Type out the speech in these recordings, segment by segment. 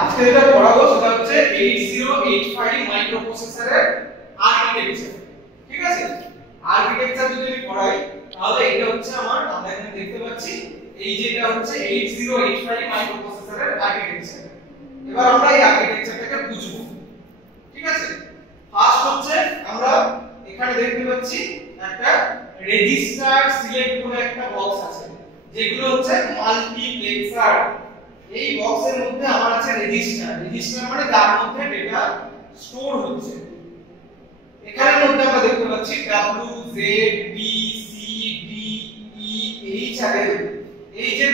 আজকে যেটা পড়াবো সেটা হচ্ছে 8085 মাইক্রোপ্রসেসরের আর্কিটেকচার। ঠিক আছে, আর্কিটেকচার যদি আমি পড়াই তাহলে এটা হচ্ছে আমরা এখানে দেখতে পাচ্ছি এই যে এটা হচ্ছে 8085 মাইক্রোপ্রসেসরের আর্কিটেকচার। এবার আমরা এই আর্কিটেকচারটাকে বুঝবো। ঠিক আছে, ফার্স্ট হচ্ছে আমরা এখানে দেখতে পাচ্ছি একটা রেজিস্টার সিলেক্ট করে একটা বক্স আছে, যেগুলো হচ্ছে মাল্টিপ্লেক্সার। এই বক্সের মধ্যে আমার আছে রেজিস্টার। রেজিস্টার মানে যার মধ্যে ডেটা স্টোর হচ্ছে। এখানের মধ্যে আমরা দেখতে পাচ্ছি W Z B C D E H আর L, এই যে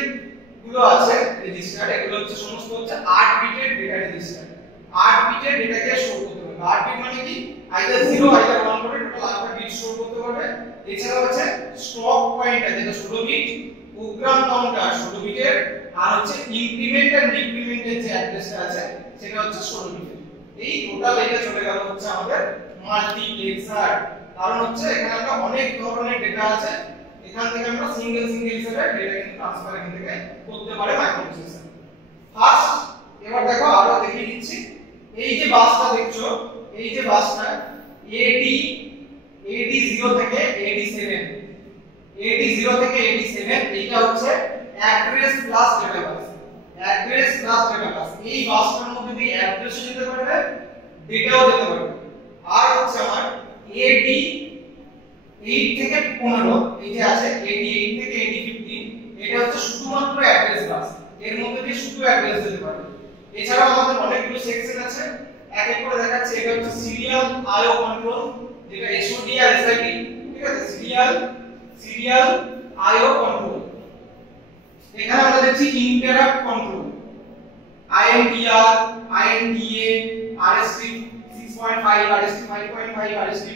গুলো আছে রেজিস্টার, এগুলো হচ্ছে সমস্ত হচ্ছে 8 বিটের ডেটা রেজিস্টার। 8 বিটের ডেটাকে স্টোর করতে পারবে। 8 বিট মানে কি, আইদার 0 আইদার 1 করে টোটাল 8টা বিট স্টোর করতে পারবে। এছাড়াও আছে স্টপ পয়েন্টার যেটা 16 বিট, প্রোগ্রাম কাউন্টার 16 বিটের, আর হচ্ছে ইনক্রিমেন্ট এন্ড ডিক্রিমেন্টের যে অ্যাড্রেসটা আছে সেটা হচ্ছে 16 বিটের। এই টোটাল এটা চলে গেল হচ্ছে আমাদের মাল্টিপ্লেক্সার। কারণ হচ্ছে এখানে আমরা অনেক ধরনের ডেটা আছে, এখান থেকে আমরা সিঙ্গেল হিসেবে ডেটা কিন্তু ট্রান্সফার এখান থেকে করতে পারে মাইক্রোপ্রসেসর। ফার্স্ট এবার দেখো আরো দেখিয়ে দিচ্ছি। এই যে বাসটা দেখছো, এই যে বাসটা AD0 থেকে AD7, AD0 থেকে AD7 এইটা হচ্ছে অ্যাড্রেস প্লাস ডেটা বাস। অ্যাড্রেস প্লাস ডেটা বাস, এই বাসটার মধ্যে দিয়ে অ্যাড্রেসও যেতে পারবে, ডেটাও যেতে পারবে। আর হচ্ছে আমার AD8 থেকে 15, এই যে আছে AD8 থেকে AD15, এটা হচ্ছে শুধুমাত্র অ্যাড্রেস বাস, এর মধ্যে দিয়ে শুধু অ্যাড্রেস যেতে পারবে। এছাড়াও আমাদের অনেকগুলো সেকশন আছে, এক এক করে দেখাচ্ছি। এটা হচ্ছে সিরিয়াল আইও কন্ট্রোল, যেটা SOD আর SID। ঠিক আছে, সিরিয়াল আইও কন্ট্রোল। এখানে আমরা দেখছি interrupt control, INTR, INTA, RST 6.5, RST 5.5, RST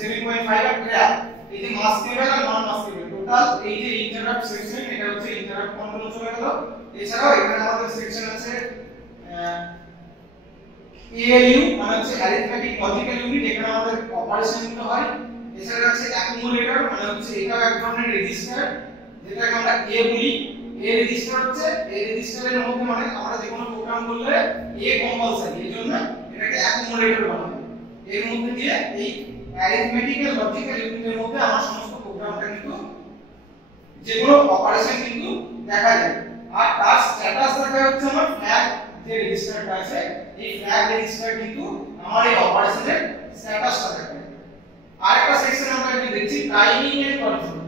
7.5 আর ট্র্যাপ। এই যে মাস্কেবল আর নন মাস্কেবল, টোটাল এই যে ইন্টারাপ্ট সেকশন, এটা হচ্ছে ইন্টারাপ্ট কন্ট্রোল চলে গেল। এছাড়াও এখানে আমাদের সেকশন আছে ALU, মানে হচ্ছে অ্যারিথমেটিক লজিক্যাল ইউনিট, এখানে আমাদের অপারেশন করতে হয়। এছাড়া আছে অ্যাকুমুলেটর, মানে হচ্ছে এটা এক ধরনের রেজিস্টার যেটাকে আমরা A বলি। A রেজিস্টার হচ্ছে, এই রেজিস্টারের মধ্যে মানে আমরা যে কোনো প্রোগ্রাম করলে A কম্পালসরি, এজন্য এটাকে অ্যাকুমুলেটর বলা হয়। এর মধ্যে দিয়ে এই অ্যারিথমেটিক আর লজিক্যাল ইউনিটের মধ্যে আমার সমস্ত প্রোগ্রামটা কিন্তু যে কোনো অপারেশন কিন্তু দেখা যায়। আর তার স্ট্যাটাস দেখা হচ্ছে আমার ফ্ল্যাগ যে রেজিস্টারটা আছে, এই ফ্ল্যাগ রেজিস্টার কিন্তু আমার এই অপারেশনের স্ট্যাটাসটা দেখায়। আরেকটা সেকশন আমরা এখানে দেখছি timing and control.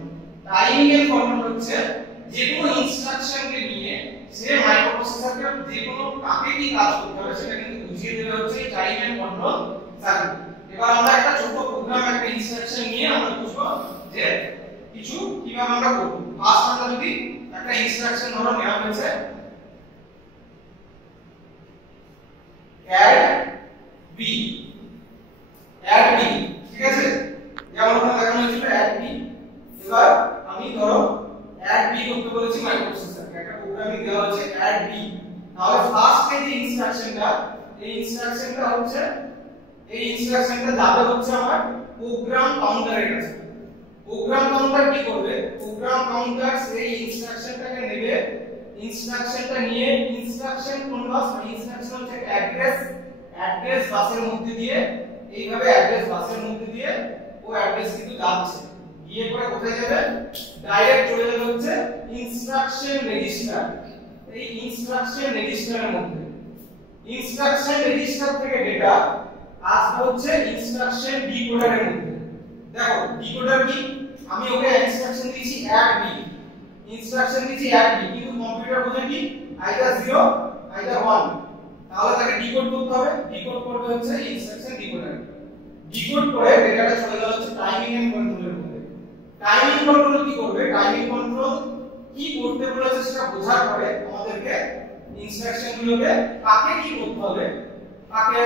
Timing and control হচ্ছে যে কোনো ইনস্ট্রাকশনকে নিয়ে সে মাইক্রোপ্রসেসরকে যে কোনো কাকে কি কাজ করতে হবে সেটা কিন্তু বুঝিয়ে দেবে হচ্ছে এই টাইম এন্ড কন্ট্রোল সার্কিট। এবার আমরা একটা ছোট প্রোগ্রাম, একটা ইনস্ট্রাকশন নিয়ে আমরা বুঝবো যে কিছু কিভাবে আমরা করব। ফার্স্ট আমরা যদি একটা ইনস্ট্রাকশন ধরো নেওয়া হয়েছে add b, ঠিক আছে, যেমন আমরা দেখানো হয়েছিল add b। এবার আমি ধরো add b করতে বলেছি মাইক্রোপ্রসেসরকে, একটা প্রোগ্রামিং দেওয়া হচ্ছে add b। তাহলে ফার্স্ট এই ইনস্ট্রাকশনটা, এই ইনস্ট্রাকশনটা হচ্ছে, এই ইনস্ট্রাকশনটা যাবে হচ্ছে আমার প্রোগ্রাম কাউন্টারের কাছে। প্রোগ্রাম কাউন্টার কি করবে, প্রোগ্রাম কাউন্টার সেই ইনস্ট্রাকশনটাকে নেবে, ইনস্ট্রাকশনটা নিয়ে ইনস্ট্রাকশন কোন বাস, ইনস্ট্রাকশন হচ্ছে অ্যাড্রেস বাসের মধ্যে দিয়ে, এইভাবে অ্যাড্রেস বাসের মধ্যে দিয়ে ও অ্যাড্রেস কিন্তু যাচ্ছে, গিয়ে পরে কোথায় যাবে, ডাইরেক্ট চলে যাবে হচ্ছে ইনস্ট্রাকশন রেজিস্টার। এই ইনস্ট্রাকশন রেজিস্টারের মধ্যে, ইনস্ট্রাকশন রেজিস্টার থেকে ডেটা আসবে হচ্ছে ইনস্ট্রাকশন ডিকোডারের মধ্যে। দেখো ডিকোডার কি, আমি ওকে ইনস্ট্রাকশন দিয়েছি add b, ইনস্ট্রাকশন দিয়েছি add b, কিন্তু কম্পিউটার বোঝে কি আইদার 0 আইদার 1, তাহলে তাকে ডিকোড করতে হবে। ডিকোড করবে হচ্ছে ইনস্ট্রাকশন ডিকোডার। ডিকোড করে ডেটাটা চলে গেল হচ্ছে টাইমিং এন্ড কন্ট্রোলের মধ্যে। টাইমিং কন্ট্রোল কি করবে, টাইমিং কন্ট্রোল কি করতে বলেছে সেটা বোঝার পরে আমাদেরকে ইনস্ট্রাকশনগুলোকে কাকে কি করতে হবে, কাকে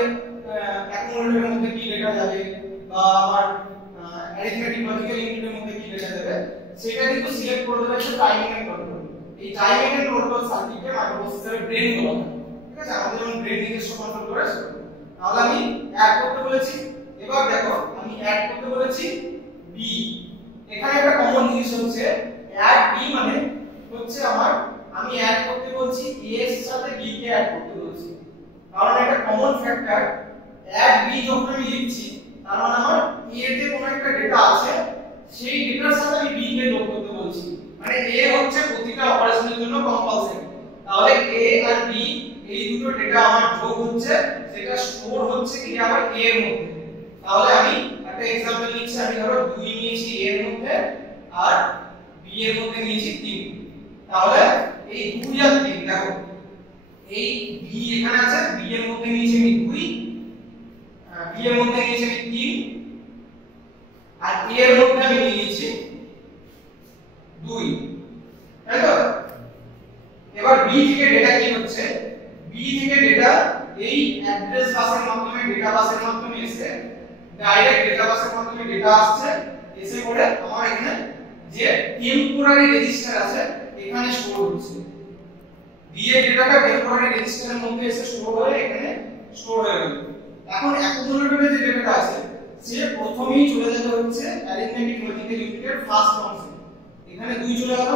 অ্যাকুমুলেটরের মধ্যে কি ডেটা যাবে বা আমার অ্যারিথমেটিক লজিক্যাল ইউনিটের মধ্যে কি ডেটা যাবে সেটা কিন্তু সিলেক্ট করে দেবে হচ্ছে টাইমিং এন্ড কন্ট্রোল। এই টাইমিং এন্ড কন্ট্রোল সার্কিটকে মাইক্রোপ্রসেসরের ব্রেন বলা হয়। ঠিক আছে, আমাদের যেমন ব্রেন নিজস্ব কন্ট্রোল করে, তাহলে আমি অ্যাড করতে বলেছি। এবার দেখো আমি অ্যাড করতে বলেছি বি। এখানে একটা কমন জিনিস হচ্ছে অ্যাড বি মানে হচ্ছে আমার আমি অ্যাড করতে বলছি a এর সাথে b কে অ্যাড করতে বলছি, কারণ একটা কমন ফ্যাক্টর অ্যাড b যখন আমি লিখছি তার মানে আমার a তে কোনো একটা ডেটা আছে, সেই ডেটার সাথে আমি b কে যোগ করতে বলছি, মানে a হচ্ছে প্রতিটা অপারেশনের জন্য কম্পালসরি। তাহলে a আর b এই দুটো ডেটা আমার যোগ হচ্ছে, সেটা স্টোর হচ্ছে কি আবার a এর মধ্যে। তাহলে আমি একটা एग्जांपल নিচ্ছি, আমি ধরো 2 নিয়েছি a এর মধ্যে আর b এর মধ্যে নিয়েছি 3। তাহলে এই 2 আর 3 দেখো এই b এখানে আছে, b এর মধ্যে নিয়েছি আমি 2, b এর মধ্যে নিয়েছি আমি 3 আর a এর মধ্যে আমি নিয়েছি 2, তাই তো? এবার b থেকে ডেটা কি হচ্ছে, b থেকে ডেটা এই অ্যাড্রেস বাসের মাধ্যমে ডেটা বাসের মাধ্যমে এসে ডাইরেক্ট ডেটা বাসের মাধ্যমে ডেটা আসছে, এসে পড়ে আমার এখানে যে টেম্পোরারি রেজিস্টার আছে এখানে স্টোর হচ্ছে। b এর ডেটাটা টেম্পোরারি রেজিস্টারের মধ্যে এসে স্টোর হয়ে এখানে স্টোর হয়ে গেল। এখন অ্যাকুমুলেটরে যে ডেটাটা আছে সে প্রথমেই চলে যেতে হচ্ছে অ্যারিথমেটিক লজিক্যাল ইউনিটের ফার্স্ট ফাংশন, এখানে 2 চলে গেল,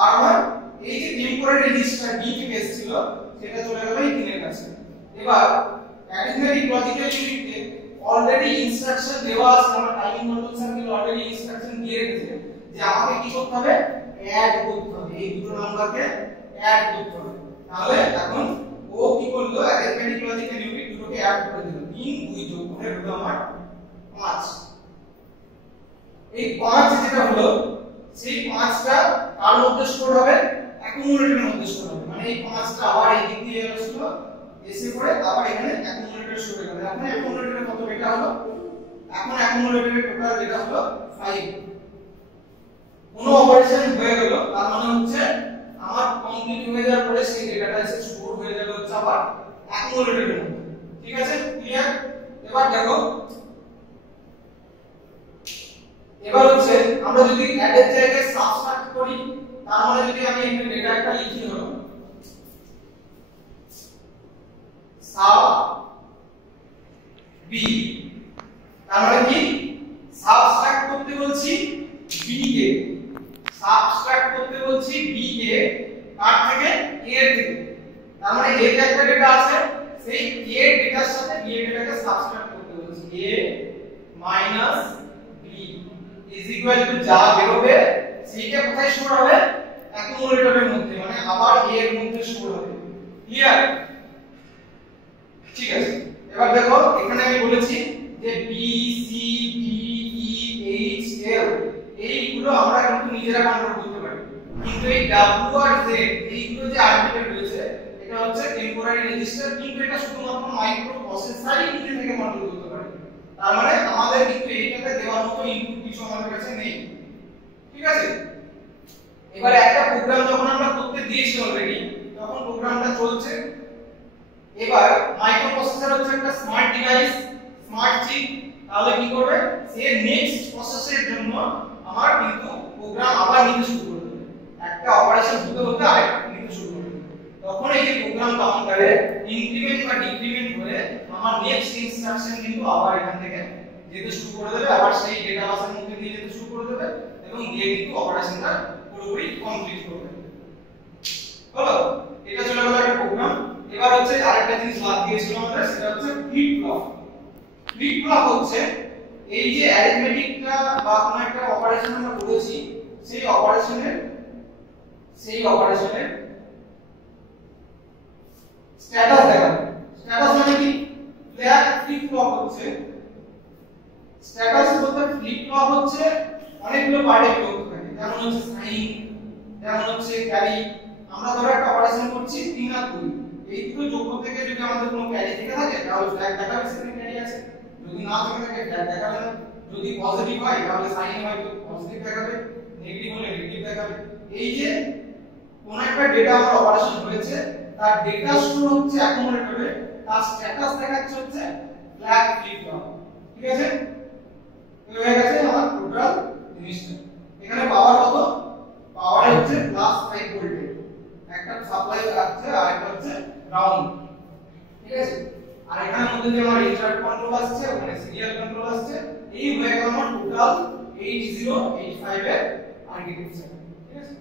আর আমার এই যে টেম্পোরারি রেজিস্টার b থেকে এসেছিল সেটা চলে গেল এই 3 এর কাছে। এবার অ্যারিথমেটিক লজিক্যাল ইউনিটে অলরেডি ইনস্ট্রাকশন দেওয়া আছে, আমার timing control circuit already instruction দিয়ে রেখেছে যে আমাকে কি করতে হবে, অ্যাড করতে হবে, এই দুটো নাম্বারকে অ্যাড করতে হবে। তাহলে এখন ও কি করলো, অ্যারিথমেটিক লজিক্যাল ইউনিট দুটোকে অ্যাড করে দিল, 3 2 যোগ করে হলো আমার 5। এই 5 যেটা হলো সেই 5টা কার মধ্যে স্টোর হবে, অ্যাকুমুলেটরের মধ্যে স্টোর হবে, মানে এই 5টা আবার এই দিক দিয়ে আসলো এসে পড়ে আবার এখানে অ্যাকুমুলেটরে স্টোর হয়ে গেল। এখন অ্যাকুমুলেটরে কত ডেটা হলো, এখন অ্যাকুমুলেটরে টোটাল ডেটা হলো 5। কোন অপারেশন হয়ে গেল তার মানে হচ্ছে আমার কমপ্লিট হয়ে যাওয়ার পরে সেই ডেটাটা এসে স্টোর হয়ে যাবে হচ্ছে আবার অ্যাকুমুলেটরের মধ্যে। ঠিক আছে, ক্লিয়ার? এবার দেখো, এবার হচ্ছে আমরা যদি অ্যাড এর জায়গায় সাবট্রাক্ট করি, তার মানে যদি আমি এখানে ডেটাটা লিখি হলো সাব b, তার মানে কি সাবট্রাক্ট করতে বলছি b কে, সাবট্রাক্ট করতে বলছি b কে কার থেকে, a এর থেকে। তার মানে a তে একটা ডেটা আছে, সেই a এর ডেটার সাথে b এর ডেটাকে সাবট্রাক্ট করতে বলছি, a minus b is equal to যা বেরোবে সেইটা কোথায় স্টোর হবে, অ্যাকুমুলেটরের মধ্যে, মানে আবার a এর মধ্যে স্টোর হবে। ক্লিয়ার? ঠিক আছে, এবার দেখো এখানে আমি বলেছি যে b c d e h l এইগুলো আমরা কিন্তু নিজেরা কন্ট্রোল করতে পারি, কিন্তু এই w আর z এইগুলো যে আর্বিট্রারি রয়েছে এটা হচ্ছে টেম্পোরারি রেজিস্টার, কিন্তু এটা শুধুমাত্র মাইক্রো প্রসেসরই নিজে থেকে কন্ট্রোল করতে পারে। তার মানে আমাদের কিন্তু এইটাতে দেওয়ার মতো ইনপুট কিছু আমাদের কাছে নেই। ঠিক আছে, এবার একটা প্রোগ্রাম যখন আমরা করতে দিয়েছি অলরেডি, তখন প্রোগ্রামটা চলছে। এবার মাইক্রোপ্রসেসর হচ্ছে একটা স্মার্ট ডিভাইস, স্মার্ট চিপ, তাহলে কি করবে, সে নেক্সট প্রসেসের জন্য আমার কিন্তু প্রোগ্রাম আবার নিতে শুরু করে দেবে, একটা অপারেশন হতে হতে আরেকটা নিতে শুরু করে দেবে। তখন এই যে প্রোগ্রাম কাউন্টারে ইনক্রিমেন্ট বা ডিক্রিমেন্ট করে আমার নেক্সট ইনস্ট্রাকশন কিন্তু আবার এখান থেকে যেতে শুরু করে দেবে, আবার সেই ডেটা বাসের মধ্যে দিয়ে যেতে শুরু করে দেবে এবং দিয়ে কিন্তু অপারেশনটা পুরোপুরি কমপ্লিট করবে। হলো, এটা চলে গেল একটা প্রোগ্রাম। এবার হচ্ছে আরেকটা জিনিস বাদ দিয়েছিল আমাদের, সেটা হচ্ছে ফ্লিপ ফ্লপ। ফ্লিপ ফ্লপ হচ্ছে এই যে অ্যারিথমেটিকটা বা কোনো একটা অপারেশন আমরা করেছি, সেই অপারেশনের স্ট্যাটাস দেখাবে। স্ট্যাটাস মানে কি, ফ্ল্যাগ ফ্লিপ ফ্লপ হচ্ছে স্ট্যাটাস বলতে, ফ্লিপ ফ্লপ হচ্ছে অনেকগুলো পার্টে বিভক্ত থাকে, যেমন হচ্ছে সাইন, যেমন হচ্ছে ক্যারি। আমরা ধরো একটা অপারেশন করছি 3 আর 2, এই দুটো যোগ থেকে যদি আমাদের কোনো ক্যারি থেকে থাকে তাহলে ফ্ল্যাগ দেখাবে সেখানে ক্যারি আছে, যদি না থেকে থাকে ফ্ল্যাগ দেখাবে না। যদি পজিটিভ হয় তাহলে সাইন হয় তো পজিটিভ দেখাবে, নেগেটিভ হলে নেগেটিভ দেখাবে। এই যে কোন একটা ডেটা আমার অপারেশন হয়েছে তার ডেটা স্টোর হচ্ছে অ্যাকুমুলেটরে, তার স্ট্যাটাস দেখাচ্ছে হচ্ছে ফ্ল্যাগ ফ্লিপ ফ্লপ। ঠিক আছে, তো হয়ে গেছে আমার টোটাল জিনিসটা। এখানে পাওয়ার কত, পাওয়ার হচ্ছে +5 ভোল্ট, একটা সাপ্লাই আছে আর একটা হচ্ছে গ্রাউন্ড। ঠিক আছে, আর এখানের মধ্যে যে আমার ইন্টারাপ্ট কন্ট্রোল আসছে, ওখানে সিরিয়াল কন্ট্রোল আসছে, এই হয়ে গেল আমার টোটাল 8085 এর আর্কিটেকচার। ঠিক আছে।